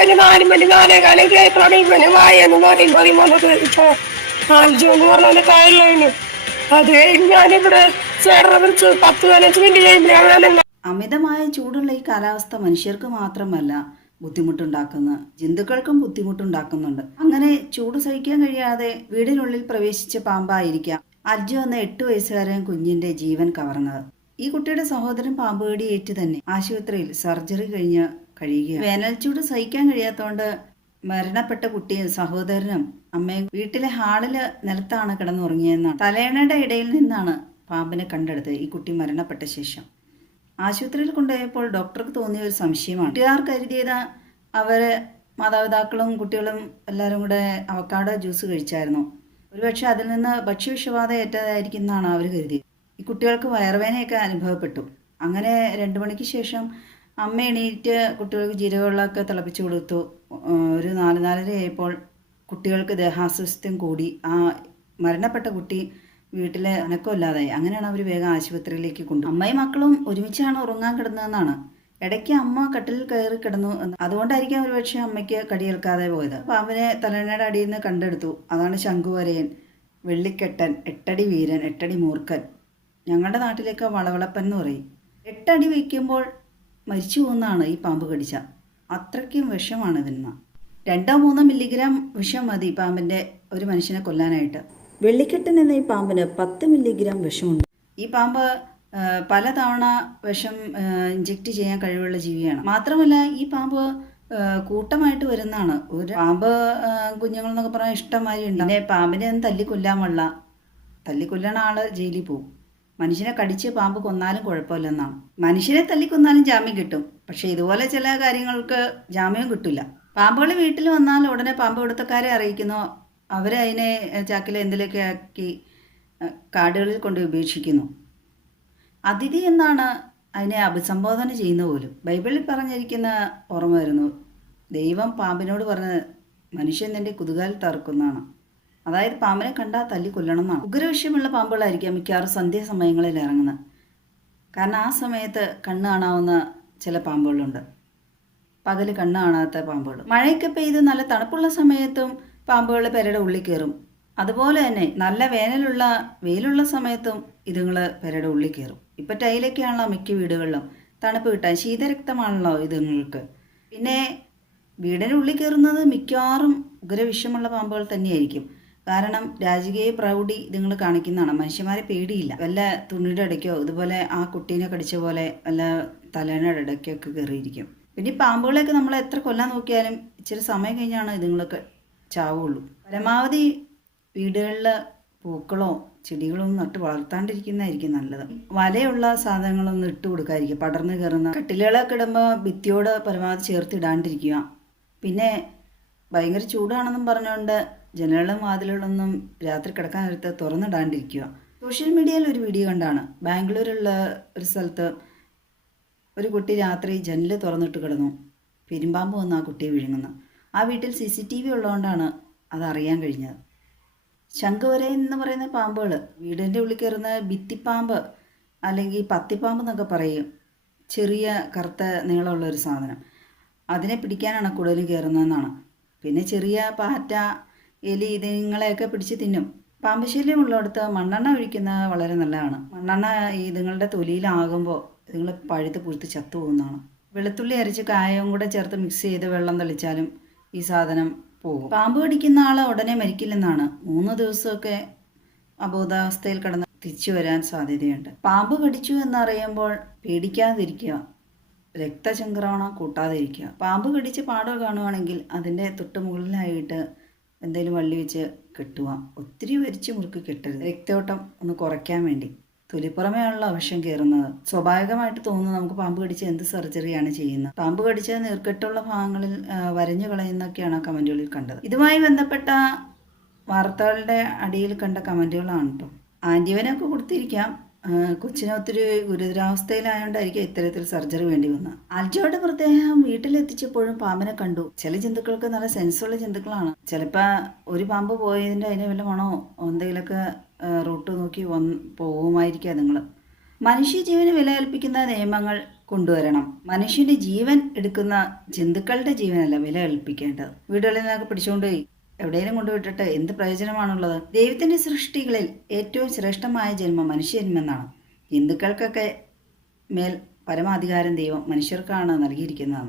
ഒരു 4 മണി 4:15 ഇവന് വായെന്ന് പറയുമ്പോൾ വന്നത് ഇപ്പൊ ആൽജോ എന്ന് പറഞ്ഞ കായലിലാണ്. അത് ഞാനിവിടെ ചേട്ടനെ വിളിച്ച് 10-15 മിനിറ്റ് കഴിയുമ്പോഴാണ്. അമിതമായ ചൂടുള്ള ഈ കാലാവസ്ഥ മനുഷ്യർക്ക് മാത്രമല്ല ബുദ്ധിമുട്ടുണ്ടാക്കുന്ന ജന്തുക്കൾക്കും ബുദ്ധിമുട്ടുണ്ടാക്കുന്നുണ്ട്. അങ്ങനെ ചൂട് സഹിക്കാൻ കഴിയാതെ വീടിനുള്ളിൽ പ്രവേശിച്ച പാമ്പായിരിക്കാം അൽജു എന്ന 8 വയസ്സുകാരൻ കുഞ്ഞിന്റെ ജീവൻ കവർന്നത്. ഈ കുട്ടിയുടെ സഹോദരൻ പാമ്പ് കടിയേറ്റ് തന്നെ ആശുപത്രിയിൽ സർജറി കഴിഞ്ഞ് കഴിയുകയാണ്. വേനൽ ചൂട് സഹിക്കാൻ കഴിയാത്തതുകൊണ്ട് മരണപ്പെട്ട കുട്ടിയും സഹോദരനും അമ്മയും വീട്ടിലെ ഹാളില് നിലത്താണ് കിടന്നുറങ്ങിയെന്നാണ്. തലയണയുടെ ഇടയിൽ നിന്നാണ് പാമ്പിനെ കണ്ടെടുത്തത് ഈ കുട്ടി മരണപ്പെട്ട ശേഷം. ആശുപത്രിയിൽ കൊണ്ടുപോയപ്പോൾ ഡോക്ടർക്ക് തോന്നിയ ഒരു സംശയമാണ്. കുട്ടികാർ കരുതിയത് അവര് മാതാപിതാക്കളും കുട്ടികളും എല്ലാവരും കൂടെ അവക്കാഡോ ജ്യൂസ് കഴിച്ചായിരുന്നു. ഒരുപക്ഷെ അതിൽ നിന്ന് ഭക്ഷ്യവിഷബാധ ഏറ്റതായിരിക്കും എന്നാണ് അവർ കരുതിയത്. ഈ കുട്ടികൾക്ക് വയറുവേദനയൊക്കെ അനുഭവപ്പെട്ടു. അങ്ങനെ 2 മണിക്ക് ശേഷം അമ്മ എണീറ്റ് കുട്ടികൾക്ക് ജീരകവെള്ളമൊക്കെ തിളപ്പിച്ചു കൊടുത്തു. ഒരു 4-4:30 ആയപ്പോൾ കുട്ടികൾക്ക് ദേഹാസ്വാസ്ഥ്യം കൂടി. ആ മരണപ്പെട്ട കുട്ടി വീട്ടിലെ അനക്കമില്ലാതായി. അങ്ങനെയാണ് അവർ വേഗം ആശുപത്രിയിലേക്ക് കൊണ്ടുപോയി. അമ്മയും മക്കളും ഒരുമിച്ചാണ് ഉറങ്ങാൻ കിടന്നതെന്നാണ്. ഇടയ്ക്ക് അമ്മ കട്ടിലിൽ കയറി കിടന്നു. അതുകൊണ്ടായിരിക്കും ഒരുപക്ഷെ അമ്മയ്ക്ക് കടിയേൽക്കാതെ പോയത്. പാമ്പിനെ തലയണയുടെ അടിയിൽ നിന്ന് കണ്ടെടുത്തു. അതാണ് ശംഖുവരയൻ, വെള്ളിക്കെട്ടൻ, 8 അടി വീരൻ, 8 അടി മൂർഖൻ. ഞങ്ങളുടെ നാട്ടിലേക്ക് വളവളപ്പൻ എന്ന് പറയും. 8 അടി വയ്ക്കുമ്പോൾ മരിച്ചു പോകുന്നതാണ് ഈ പാമ്പ് കടിച്ച. അത്രയ്ക്കും വിഷമാണ് ഇതിന്. 2-3 മില്ലിഗ്രാം വിഷം മതി പാമ്പിൻ്റെ ഒരു മനുഷ്യനെ കൊല്ലാനായിട്ട്. വെള്ളിക്കെട്ടൻ എന്ന ഈ പാമ്പിന് 10 മില്ലിഗ്രാം വിഷമുണ്ട്. ഈ പാമ്പ് പലതവണ വിഷം ഇഞ്ചെക്റ്റ് ചെയ്യാൻ കഴിവുള്ള ജീവിയാണ്. മാത്രമല്ല ഈ പാമ്പ് കൂട്ടമായിട്ട് വരുന്നതാണ്. ഒരു പാമ്പ് കുഞ്ഞുങ്ങൾ എന്നൊക്കെ പറഞ്ഞാൽ ഇഷ്ടംമാതിരി ഉണ്ട്. പിന്നെ പാമ്പിനെ ഒന്നും തല്ലിക്കൊല്ലാൻ പാടില്ല. തല്ലിക്കൊല്ലണ ആള് ജയിലിൽ പോകും. മനുഷ്യനെ കടിച്ച് പാമ്പ് കൊന്നാലും കുഴപ്പമില്ലെന്നാണ്. മനുഷ്യനെ തല്ലിക്കൊന്നാലും ജാമ്യം കിട്ടും. പക്ഷെ ഇതുപോലെ ചില കാര്യങ്ങൾക്ക് ജാമ്യം കിട്ടില്ല. പാമ്പുകൾ വീട്ടിൽ വന്നാൽ ഉടനെ പാമ്പ് പിടുത്തക്കാരെ അറിയിക്കുന്നു. അവരതിനെ ചാക്കിൽ എന്തിലൊക്കെ ആക്കി കാടുകളിൽ കൊണ്ട് ഉപേക്ഷിക്കുന്നു. അതിഥി എന്നാണ് അതിനെ അഭിസംബോധന ചെയ്യുന്ന പോലും. ബൈബിളിൽ പറഞ്ഞിരിക്കുന്ന ഓർമ്മ വരുന്നു. ദൈവം പാമ്പിനോട് പറഞ്ഞത് മനുഷ്യൻ നിന്റെ കുതുകാൽ തറക്കുന്നതാണ്. അതായത് പാമ്പിനെ കണ്ടാൽ തല്ലി കൊല്ലണം എന്നാണ്. ഉഗ്രവിഷയമുള്ള പാമ്പുകളായിരിക്കാം മിക്കവാറും സന്ധ്യാസമയങ്ങളിൽ ഇറങ്ങുന്നത്. കാരണം ആ സമയത്ത് കണ്ണ് കാണാവുന്ന ചില പാമ്പുകളുണ്ട്, പകല് കണ്ണ് കാണാത്ത പാമ്പുകൾ. മഴയൊക്കെ പെയ്ത് നല്ല തണുപ്പുള്ള സമയത്തും പാമ്പുകൾ പെരയുടെ ഉള്ളിൽ കയറും. അതുപോലെ തന്നെ നല്ല വെയിലുള്ള സമയത്തും ഇതുങ്ങൾ പെരയുടെ ഉള്ളിൽ കയറും. ഇപ്പം ടൈലൊക്കെയാണല്ലോ മിക്ക വീടുകളിലും. തണുപ്പ് കിട്ടാൻ ശീതരക്തമാണല്ലോ ഇതുങ്ങൾക്ക്. പിന്നെ വീടിനുള്ളിൽ കയറുന്നത് മിക്കവാറും ഉഗ്രവിഷമുള്ള പാമ്പുകൾ തന്നെയായിരിക്കും. കാരണം രാജകീയ പ്രൗഢി ഇതുങ്ങൾ കാണിക്കുന്നതാണ്. മനുഷ്യന്മാരെ പേടിയില്ല. വല്ല തുണിയുടെ ഇടയ്ക്കോ ഇതുപോലെ ആ കുട്ടീനെ കടിച്ച പോലെ വല്ല തലേനയുടെ ഇടയ്ക്കൊക്കെ കയറിയിരിക്കും. പിന്നെ ഈ പാമ്പുകളെയൊക്കെ നമ്മൾ എത്ര കൊല്ലാൻ നോക്കിയാലും ഇച്ചിരി സമയം കഴിഞ്ഞാണ് ഇതുങ്ങളൊക്കെ ചാവുള്ളൂ. പരമാവധി വീടുകളിൽ പൂക്കളോ ചെടികളോ ഒന്നും നട്ട് വളർത്താണ്ടിരിക്കുന്നതായിരിക്കും നല്ലത്. വലയുള്ള സാധനങ്ങളൊന്നും ഇട്ട് കൊടുക്കാതിരിക്കുക. പടർന്ന് കയറുന്ന കട്ടിലുകളൊക്കെ ഇടുമ്പോൾ ഭിത്തിയോട് പരമാവധി ചേർത്തിടാണ്ടിരിക്കുക. പിന്നെ ഭയങ്കര ചൂടാണെന്നും പറഞ്ഞുകൊണ്ട് ജനലുകളും വാതിലുകളൊന്നും രാത്രി കിടക്കാൻ നേരത്ത് തുറന്നിടാണ്ടിരിക്കുക. സോഷ്യൽ മീഡിയയിൽ ഒരു വീഡിയോ കണ്ടാണ്. ബാംഗ്ലൂരുള്ള ഒരു സ്ഥലത്ത് ഒരു കുട്ടി രാത്രി ജനല് തുറന്നിട്ട് കിടന്നു. പെരുമ്പാമ്പ് വന്ന് ആ കുട്ടിയെ വിഴുങ്ങുന്നു. ആ വീട്ടിൽ CCTV ഉള്ളതുകൊണ്ടാണ് അതറിയാൻ കഴിഞ്ഞത്. ശംഖുവരയൻ എന്ന് പറയുന്ന പാമ്പുകൾ വീടിൻ്റെ ഉള്ളിൽ കയറുന്ന ഭിത്തിപ്പാമ്പ് അല്ലെങ്കിൽ പത്തിപ്പാമ്പ് എന്നൊക്കെ പറയും. ചെറിയ കറുത്ത നീളമുള്ള ഒരു സാധനം. അതിനെ പിടിക്കാനാണ് കൂടുതലും കയറുന്നതെന്നാണ്. പിന്നെ ചെറിയ പാറ്റ, എലി ഇതുങ്ങളെയൊക്കെ പിടിച്ച് തിന്നും. പാമ്പ് ശല്യം ഉള്ളിടത്ത് മണ്ണെണ്ണ ഒഴിക്കുന്നത് വളരെ നല്ലതാണ്. മണ്ണെണ്ണ ഇതുങ്ങളുടെ തൊലിയിലാകുമ്പോൾ ഇതുങ്ങൾ പഴുത്ത് പുഴുത്ത് ചത്തു പോകുന്നതാണ്. വെളുത്തുള്ളി അരച്ച് കായവും കൂടെ ചേർത്ത് മിക്സ് ചെയ്ത് വെള്ളം തളിച്ചാലും ഈ സാധനം പോകും. പാമ്പ് കടിക്കുന്ന ആൾ ഉടനെ മരിക്കില്ലെന്നാണ്. 3 ദിവസമൊക്കെ അബോധാവസ്ഥയിൽ കിടന്ന് തിരിച്ചു വരാൻ സാധ്യതയുണ്ട്. പാമ്പ് കടിച്ചു എന്നറിയുമ്പോൾ പേടിക്കാതിരിക്കുക, രക്തചംക്രമണം കൂട്ടാതിരിക്കുക. പാമ്പ് കടിച്ച് പാടുകൾ കാണുവാണെങ്കിൽ അതിൻ്റെ തൊട്ട് മുകളിലായിട്ട് എന്തെങ്കിലും വള്ളി വെച്ച് കെട്ടുക. ഒത്തിരി വരിച്ച് മുറുക്കി കെട്ടരുത്. രക്തയോട്ടം ഒന്ന് കുറയ്ക്കാൻ വേണ്ടി. തൊലിപ്പുറമേയുള്ള വിഷം കയറുന്നത് സ്വാഭാവികമായിട്ട് തോന്നുന്നു നമുക്ക് പാമ്പ് കടിച്ച് എന്ത് സർജറിയാണ് ചെയ്യുന്നത്. പാമ്പ് കടിച്ച് നീർക്കെട്ടുള്ള ഭാഗങ്ങളിൽ വരഞ്ഞു കളയുന്നൊക്കെയാണ് കമൻറ്റുകളിൽ കണ്ടത്. ഇതുമായി ബന്ധപ്പെട്ട വാർത്തകളുടെ അടിയിൽ കണ്ട കമൻറ്റുകളാണ് കേട്ടോ. ആൻറ്റിവനൊക്കെ കൊടുത്തിരിക്കാം. കൊച്ചിനെ ഒത്തിരി ഗുരുതരാവസ്ഥയിലായതുകൊണ്ടായിരിക്കും ഇത്തരത്തിൽ സർജറി വേണ്ടി വന്നത്. അൽജോയുടെ പ്രത്യേകം വീട്ടിലെത്തിച്ചപ്പോഴും പാമ്പിനെ കണ്ടു. ചില ജന്തുക്കൾക്ക് നല്ല സെൻസുള്ള ജന്തുക്കളാണ്. ചിലപ്പോൾ ഒരു പാമ്പ് പോയതിൻ്റെ അതിന് വല്ല മണോ എന്തെങ്കിലുമൊക്കെ റൂട്ട് നോക്കി പോകുമായിരിക്കാം നിങ്ങൾ. മനുഷ്യജീവന് വില കൽപ്പിക്കുന്ന നിയമങ്ങൾ കൊണ്ടുവരണം. മനുഷ്യന്റെ ജീവൻ എടുക്കുന്ന ജന്തുക്കളുടെ ജീവനല്ല വില കൽപ്പിക്കേണ്ടത്. വീടുകളിൽ നിന്നൊക്കെ പിടിച്ചുകൊണ്ടുപോയി എവിടെയെങ്കിലും കൊണ്ടുവിട്ടിട്ട് എന്ത് പ്രയോജനമാണുള്ളത്? ദൈവത്തിന്റെ സൃഷ്ടികളിൽ ഏറ്റവും ശ്രേഷ്ഠമായ ജന്മം മനുഷ്യജന്മെന്നാണ്. ജന്തുക്കൾക്കൊക്കെ മേൽ പരമാധികാരം ദൈവം മനുഷ്യർക്കാണ് നൽകിയിരിക്കുന്നതെന്ന്.